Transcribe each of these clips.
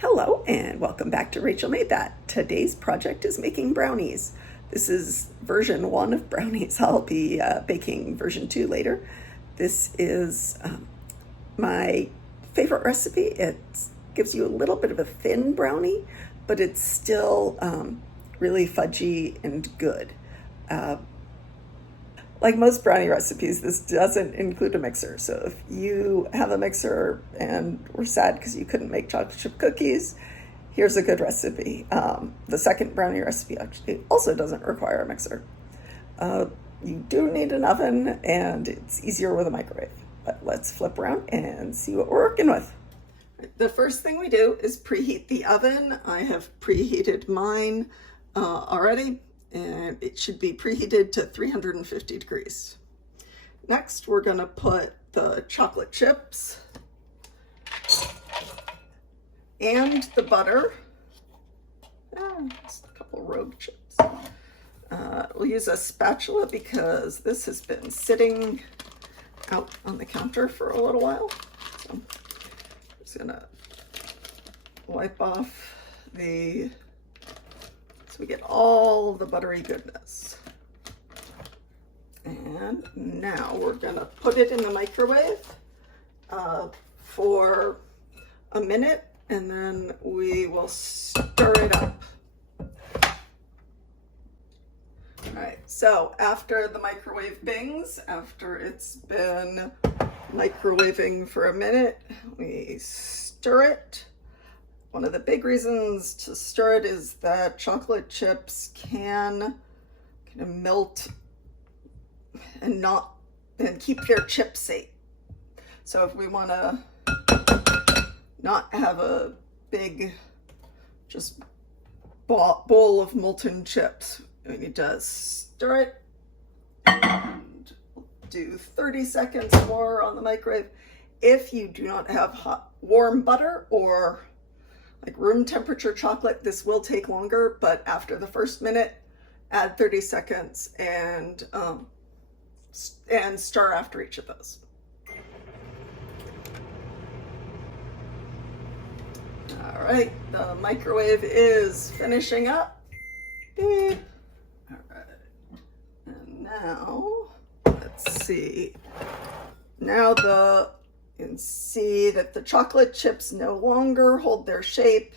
Hello and welcome back to Rachel Made That. Today's project is making brownies. This is version 1 of brownies. I'll be baking version 2 later. This is my favorite recipe. It gives you a little bit of a thin brownie, but it's still really fudgy and good. Like most brownie recipes, this doesn't include a mixer. So if you have a mixer and were sad because you couldn't make chocolate chip cookies, here's a good recipe. The second brownie recipe actually also doesn't require a mixer. You do need an oven, and it's easier with a microwave. But let's flip around and see what we're working with. The first thing we do is preheat the oven. I have preheated mine already, and it should be preheated to 350 degrees. Next, we're gonna put the chocolate chips and the butter. Just a couple rogue chips. We'll use a spatula because this has been sitting out on the counter for a little while. So I'm just gonna wipe off so we get all the buttery goodness. And now we're gonna put it in the microwave for a minute, and then we will stir it up. All right, so after the microwave bings, after it's been microwaving for a minute, we stir it. One of the big reasons to stir it is that chocolate chips can kind of melt and keep their chips safe. So if we want to not have a big just bowl of molten chips, we need to stir it and do 30 seconds more on the microwave. If you do not have warm butter or like room temperature chocolate, this will take longer, but after the first minute, add 30 seconds and stir after each of those. All right, the microwave is finishing up. All right, and now, let's see. Now you can see that the chocolate chips no longer hold their shape.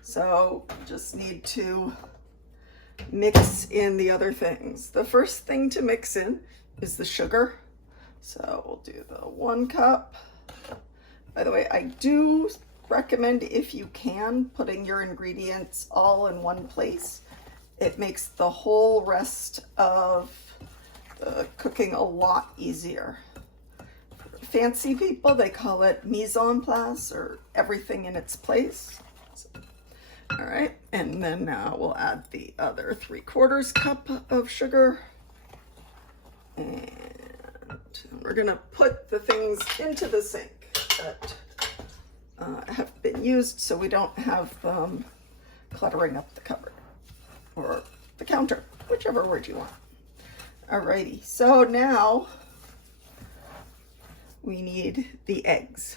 So just need to mix in the other things. The first thing to mix in is the sugar. So we'll do the 1 cup. By the way, I do recommend, if you can, putting your ingredients all in one place. It makes the whole rest of the cooking a lot easier. Fancy people, they call it mise en place, or everything in its place. So, all right, and then now we'll add the other 3/4 cup of sugar. And we're gonna put the things into the sink that have been used so we don't have them cluttering up the cupboard or the counter, whichever word you want. Alrighty, so now we need the eggs.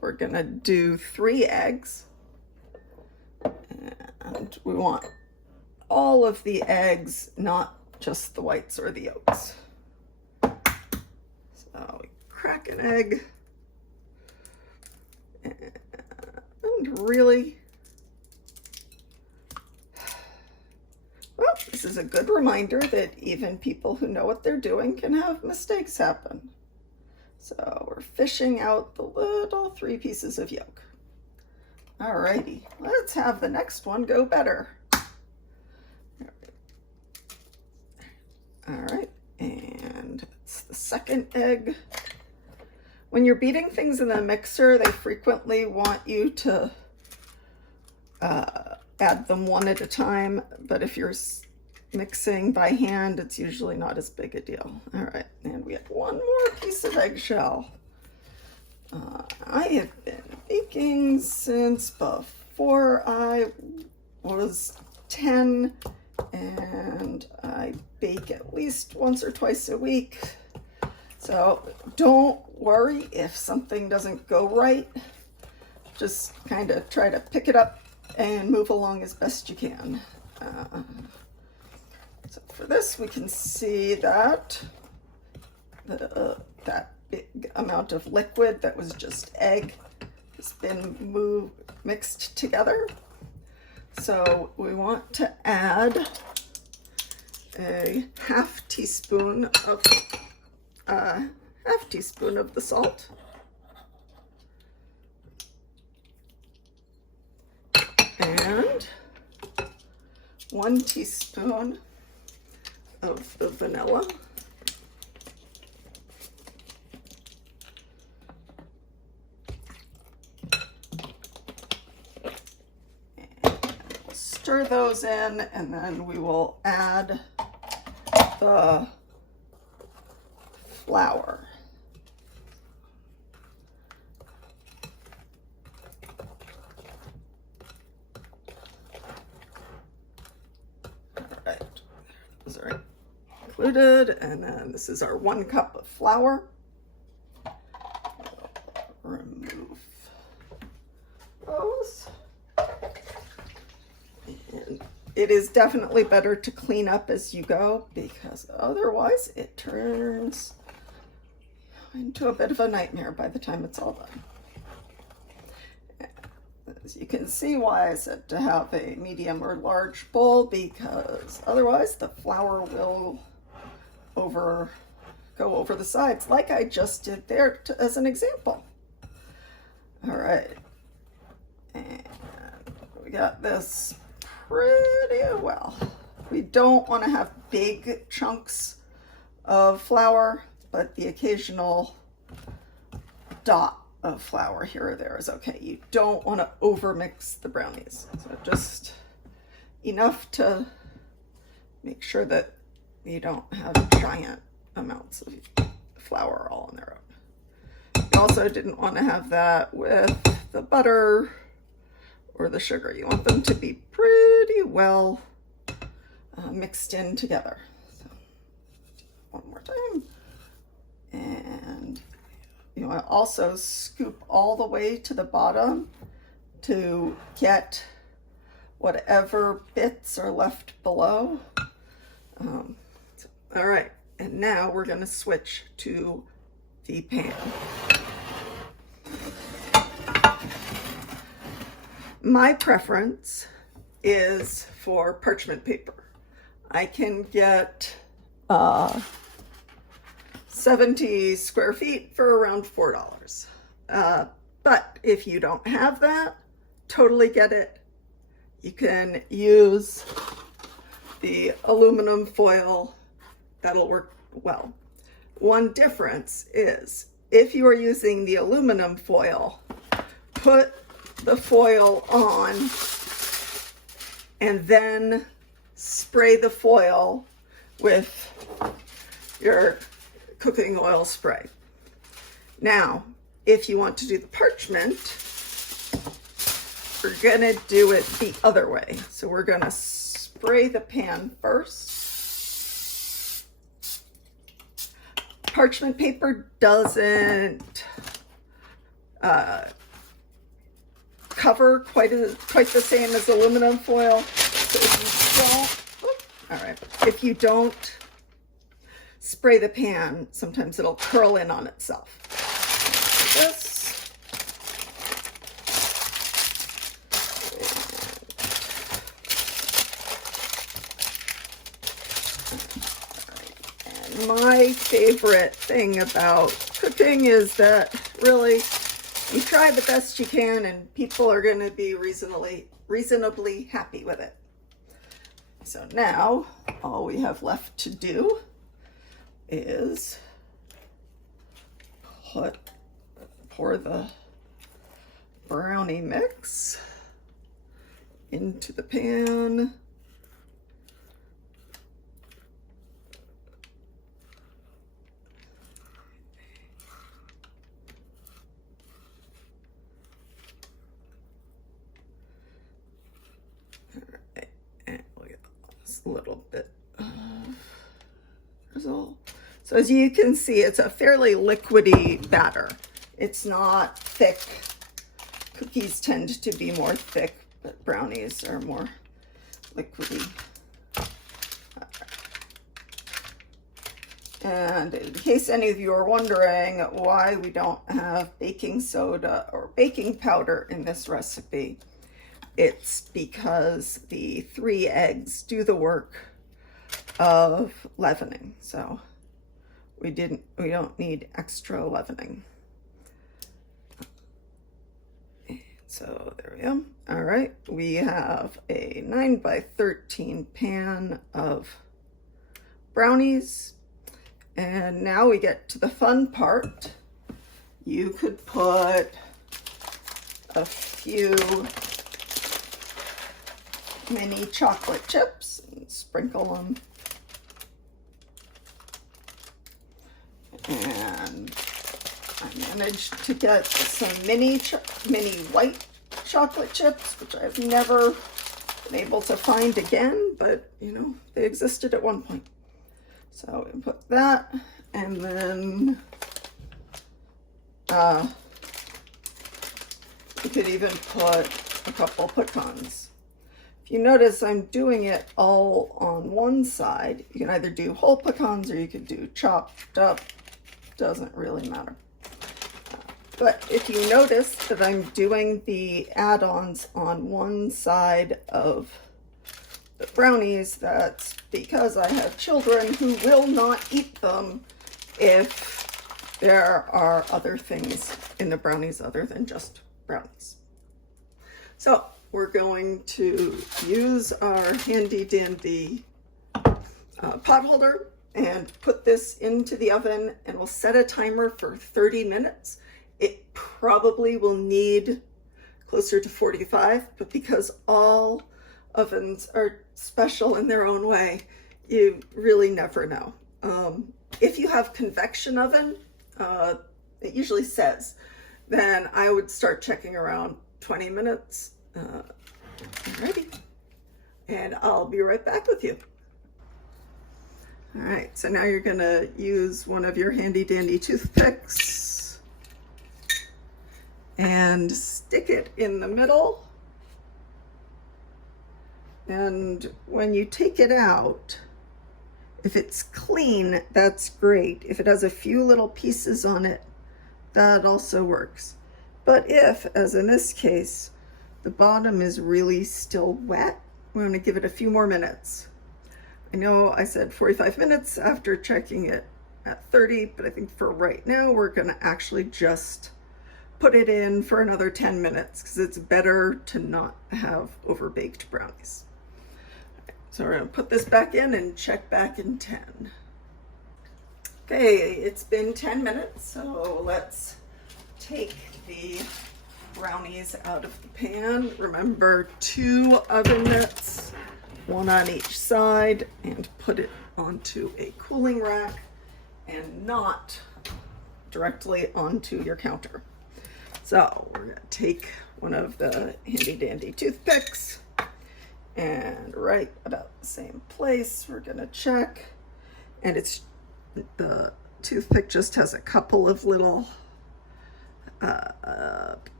We're gonna do 3 eggs, and we want all of the eggs, not just the whites or the yolks. So we crack an egg, and really, well, this is a good reminder that even people who know what they're doing can have mistakes happen. So we're fishing out the little 3 pieces of yolk. Alrighty, let's have the next one go better. All right, and it's the second egg. When you're beating things in the mixer, they frequently want you to add them one at a time, but if you're mixing by hand, it's usually not as big a deal. All right, and we have 1 more piece of eggshell. I have been baking since before I was 10, and I bake at least once or twice a week. So don't worry if something doesn't go right. just kind of try to pick it up and move along as best you can. So for this, we can see that that big amount of liquid that was just egg has been mixed together. So we want to add a half teaspoon of the salt. And 1 teaspoon of the vanilla. And we'll stir those in, and then we will add the flour. Those are included, and then this is our 1 cup of flour. Remove those. And it is definitely better to clean up as you go, because otherwise it turns into a bit of a nightmare by the time it's all done. As you can see why I said to have a medium or large bowl, because otherwise the flour will go over the sides, like I just did there as an example. All right, and we got this pretty well. We don't want to have big chunks of flour, but the occasional dot of flour here or there is okay. You don't want to overmix the brownies. So just enough to make sure that you don't have giant amounts of flour all on their own. You also didn't want to have that with the butter or the sugar. You want them to be pretty well mixed in together. So one more time. And you want to also scoop all the way to the bottom to get whatever bits are left below. All right, and now we're going to switch to the pan. My preference is for parchment paper. I can get 70 square feet for around $4. But if you don't have that, totally get it. You can use the aluminum foil. That'll work well. One difference is if you are using the aluminum foil, put the foil on and then spray the foil with your cooking oil spray. Now, if you want to do the parchment, we're gonna do it the other way. So we're gonna spray the pan first. Parchment paper doesn't cover quite the same as aluminum foil. So if you don't spray the pan, sometimes it'll curl in on itself. Like this. And my favorite thing about cooking is that really you try the best you can and people are going to be reasonably happy with it. So now all we have left to do is pour the brownie mix into the pan. And look at this little bit of drizzle. So as you can see, it's a fairly liquidy batter. It's not thick Cookies tend to be more thick, but brownies are more liquidy. And in case any of you are wondering why we don't have baking soda or baking powder in this recipe, it's because the 3 eggs do the work of leavening. So we don't need extra leavening. So there we go. All right, we have a 9 by 13 pan of brownies. And now we get to the fun part. You could put a few mini chocolate chips and sprinkle them. And I managed to get some mini white chocolate chips, which I've never been able to find again, but you know, they existed at one point. So we put that, and then you could even put a couple pecans. If you notice, I'm doing it all on one side. You can either do whole pecans or you could do chopped up. Doesn't really matter. But if you notice that I'm doing the add-ons on one side of the brownies, that's because I have children who will not eat them if there are other things in the brownies other than just brownies. So we're going to use our handy dandy pot holder and put this into the oven, and we'll set a timer for 30 minutes. It probably will need closer to 45, but because all ovens are special in their own way, you really never know. If you have convection oven, it usually says, then I would start checking around 20 minutes. Alrighty, and I'll be right back with you. All right, so now you're gonna use one of your handy dandy toothpicks and stick it in the middle. And when you take it out, if it's clean, that's great. If it has a few little pieces on it, that also works. But if, as in this case, the bottom is really still wet, we're going to give it a few more minutes. I know I said 45 minutes after checking it at 30, but I think for right now, we're going to actually just put it in for another 10 minutes because it's better to not have overbaked brownies. So we're going to put this back in and check back in 10. Okay, it's been 10 minutes, so let's take the brownies out of the pan. Remember, 2 oven mitts, 1 on each side, and put it onto a cooling rack and not directly onto your counter. So we're going to take one of the handy dandy toothpicks, and right about the same place, we're gonna check, and it's the toothpick just has a couple of little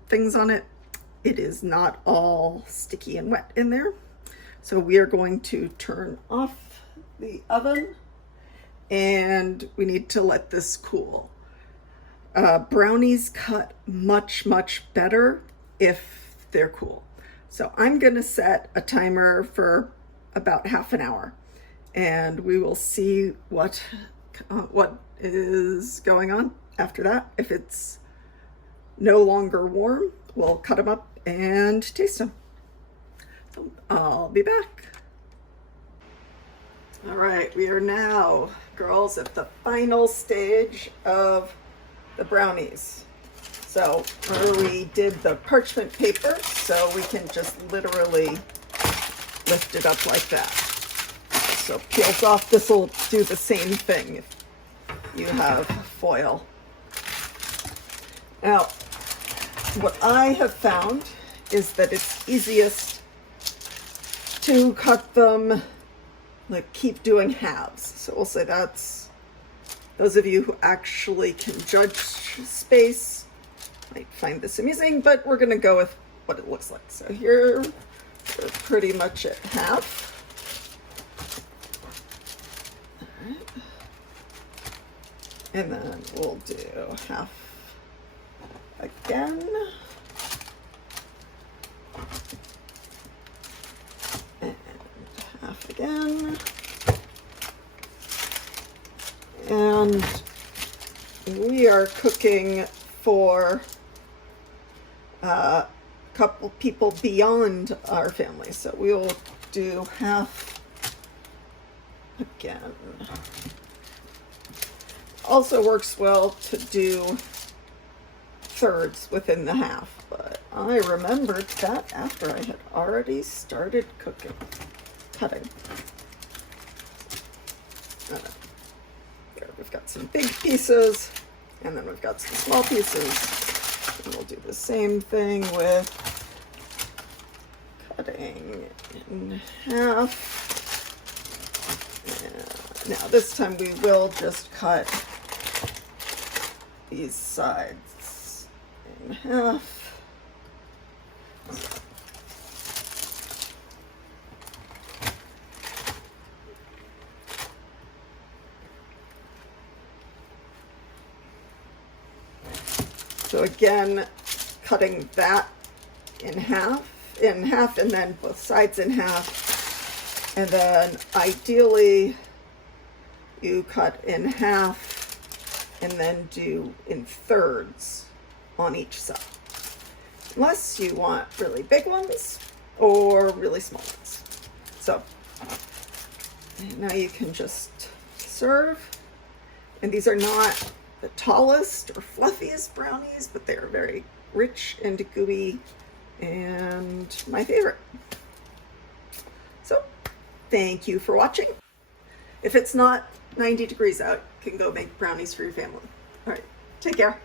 things on it. It is not all sticky and wet in there. So we are going to turn off the oven, and we need to let this cool. Brownies cut much better if they're cool. So I'm gonna set a timer for about half an hour, and we will see what is going on after that. If it's no longer warm, we'll cut them up and taste them. So I'll be back. All right, we are now, girls, at the final stage of the brownies. So we did the parchment paper, so we can just literally lift it up like that. So peels off. This will do the same thing if you have foil. Now, what I have found is that it's easiest to cut them, like keep doing halves. So we'll say that's those of you who actually can judge space. might find this amusing, but we're gonna go with what it looks like. So here we're pretty much at half. All right. And then we'll do half again. And half again. And we are cooking for a couple people beyond our family. So we will do half again. Also works well to do thirds within the half, but I remembered that after I had already started cutting. There, we've got some big pieces, and then we've got some small pieces, and we'll do the same thing with cutting in half. And now this time we will just cut these sides in half. So again, cutting that in half, and then both sides in half. And then ideally you cut in half and then do in thirds on each side. Unless you want really big ones or really small ones. So now you can just serve. And these are not the tallest or fluffiest brownies, but they're very rich and gooey and my favorite. So thank you for watching. If it's not 90 degrees out, you can go make brownies for your family. All right, take care.